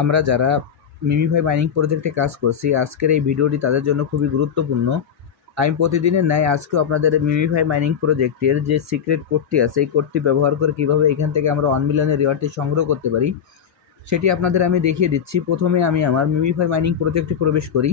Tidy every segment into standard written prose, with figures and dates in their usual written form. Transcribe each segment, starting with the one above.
আমরা যারা MemeFi mining প্রজেক্টে কাজ করছি, আজকের এই ভিডিওটি তাদের জন্য খুবই গুরুত্বপূর্ণ। আমি প্রতিদিনের ন্যায় আজকেও আপনাদের মিমিফাই মাইনিং প্রজেক্টের যে সিক্রেট কোডটি আছে, এই কোডটি ব্যবহার করে কীভাবে এখান থেকে আমরা 1 মিলিয়নের রিওয়ার্ডটি সংগ্রহ করতে পারি সেটি আপনাদের আমি দেখিয়ে দিচ্ছি। প্রথমে আমি আমার মিমিফাই মাইনিং প্রজেক্টে প্রবেশ করি।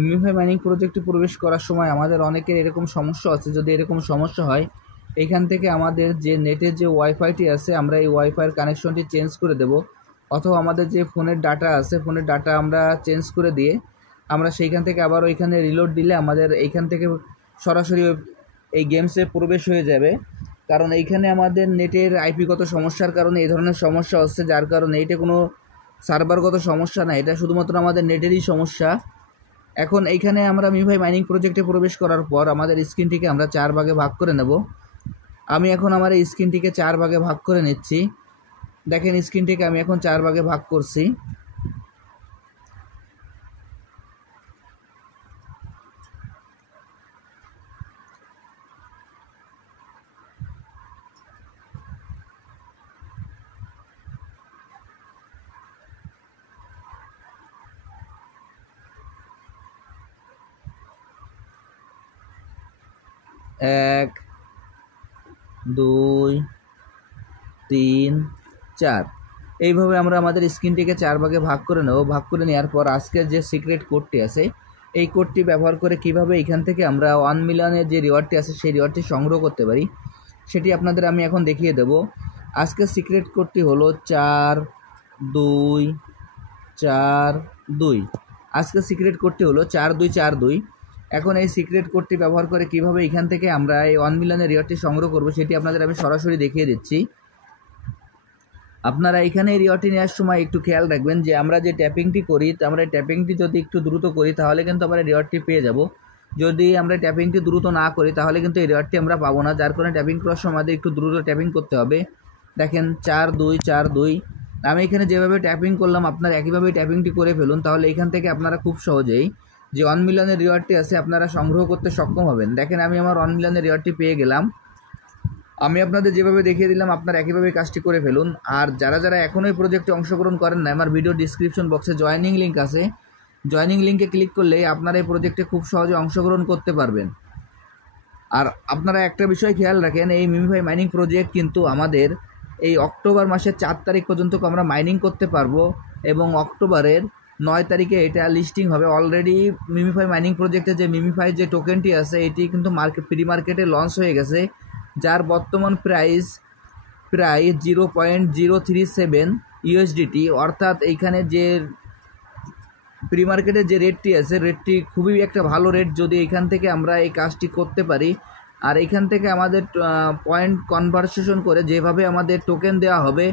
মিমিফাই মাইনিং প্রজেক্টে প্রবেশ করার সময় আমাদের অনেকের এরকম সমস্যা আছে। যদি এরকম সমস্যা হয়, এখান থেকে আমাদের যে নেটের যে ওয়াইফাইটি আছে, আমরা এই ওয়াইফাইয়ের কানেকশনটি চেঞ্জ করে দেব, অথবা আমাদের যে ফোনের ডাটা আছে, ফোনের ডাটা আমরা চেঞ্জ করে দিয়ে আমরা সেইখান থেকে আবার ওইখানে রিলোড দিলে আমাদের এইখান থেকে সরাসরি এই গেমসে প্রবেশ হয়ে যাবে। কারণ এইখানে আমাদের নেটের আইপিগত সমস্যার কারণে এই ধরনের সমস্যা হচ্ছে, যার কারণে এটা কোনো সার্ভারগত সমস্যা না, এটা শুধুমাত্র আমাদের নেটেরই সমস্যা। এখন এইখানে আমরা মিমিফাই মাইনিং প্রজেক্টে প্রবেশ করার পর আমাদের স্ক্রিনটিকে আমরা 4 ভাগে ভাগ করে নেব। আমি এখন আমার এই স্ক্রিনটিকে 4 ভাগে ভাগ করে নিচ্ছি। দেখেন, স্ক্রিনটিকে আমি এখন 4 ভাগে ভাগ করছি। এক, 2, 3, 4 এইভাবে আমরা আমাদের স্ক্রিনটিকে 4 ভাগে ভাগ করে নেব। ভাগ করে নেওয়ার পর আজকের যে সিক্রেট কোডটি আছে, এই কোডটি ব্যবহার করে কিভাবে এখান থেকে আমরা 1 মিলিয়নের যে রিওয়ার্ডটি আছে সেই রিওয়ার্ডটি সংগ্রহ করতে পারি সেটি আপনাদের আমি এখন দেখিয়ে দেব। আজকের সিক্রেট কোডটি হলো 4242। আজকের সিক্রেট কোডটি হলো 4242। এখন এই সিক্রেট কোডটি ব্যবহার করে কিভাবে এখান থেকে আমরা এই 1 মিলিয়নের রিওয়ার্ডটি সংগ্রহ করব সেটি আপনাদের আমি সরাসরি দেখিয়ে দিচ্ছি। আপনারা এখানে এই রিওয়ার্ডটি নেওয়ার সময় একটু খেয়াল রাখবেন যে আমরা যে ট্যাপিংটি করি, আমরা এই ট্যাপিংটি যদি একটু দ্রুত করি তাহলে কিন্তু আমরা রিওয়ার্ডটি পেয়ে যাব। যদি আমরা ট্যাপিংটি দ্রুত না করি তাহলে কিন্তু এই রিওয়ার্ডটি আমরা পাবো না, যার কারণে ট্যাপিং করার সময় আমাদের একটু দ্রুত ট্যাপিং করতে হবে। দেখেন 4242, আমি এখানে যেভাবে ট্যাপিং করলাম আপনারা একইভাবে ট্যাপিংটি করে ফেলুন, তাহলে এখান থেকে আপনারা খুব সহজেই যে 1 মিলিয়নের রিওয়ার্ডটি আছে আপনারা সংগ্রহ করতে সক্ষম হবেন। দেখেন, আমি আমার 1 মিলিয়নের রিওয়ার্ডটি পেয়ে গেলাম। আমি আপনাদের যেভাবে দেখিয়ে দিলাম আপনারা একইভাবে কাজটি করে ফেলুন। আর যারা যারা এখনও এই প্রজেক্টে অংশগ্রহণ করেন না, আমার ভিডিও ডিসক্রিপশন বক্সে জয়েনিং লিঙ্ক আছে, জয়েনিং লিঙ্কে ক্লিক করলেই আপনারা এই প্রজেক্টে খুব সহজে অংশগ্রহণ করতে পারবেন। আর আপনারা একটা বিষয় খেয়াল রাখেন, এই মিমিফাই মাইনিং প্রজেক্ট কিন্তু আমাদের এই অক্টোবর মাসের 4 তারিখ পর্যন্ত আমরা মাইনিং করতে পারবো, এবং অক্টোবরের 9 তারিখে এটা লিস্টিং হবে। অলরেডি মিমিফাই মাইনিং প্রজেক্টে যে মিমিফাই যে টোকেনটি আছে এটি কিন্তু প্রি মার্কেটে লঞ্চ হয়ে গেছে, যার বর্তমান প্রাইস প্রায় 0.037 ইউএসডিটি। অর্থাৎ এইখানে যে প্রি মার্কেটের যে রেটটি আছে, রেটটি খুবই একটা ভালো রেট যদি এখান থেকে আমরা এই কাজটি করতে পারি। আর এখান থেকে আমাদের পয়েন্ট কনভার্সেশন করে যেভাবে আমাদের টোকেন দেওয়া হবে,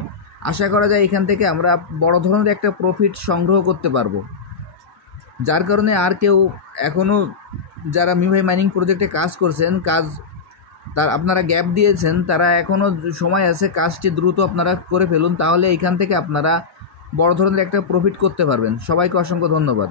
আশা করা যায় এখান থেকে আমরা বড় ধরনের একটা প্রফিট সংগ্রহ করতে পারবো। যার কারণে আর কেউ এখনও যারা মিমিফাই মাইনিং প্রজেক্টে কাজ করছেন, আপনারা গ্যাপ দিয়েছেন, তারা এখনও সময় আছে, কাজটি দ্রুত আপনারা করে ফেলুন, তাহলে এখান থেকে আপনারা বড় ধরনের একটা প্রফিট করতে পারবেন। সবাইকে অসংখ্য ধন্যবাদ।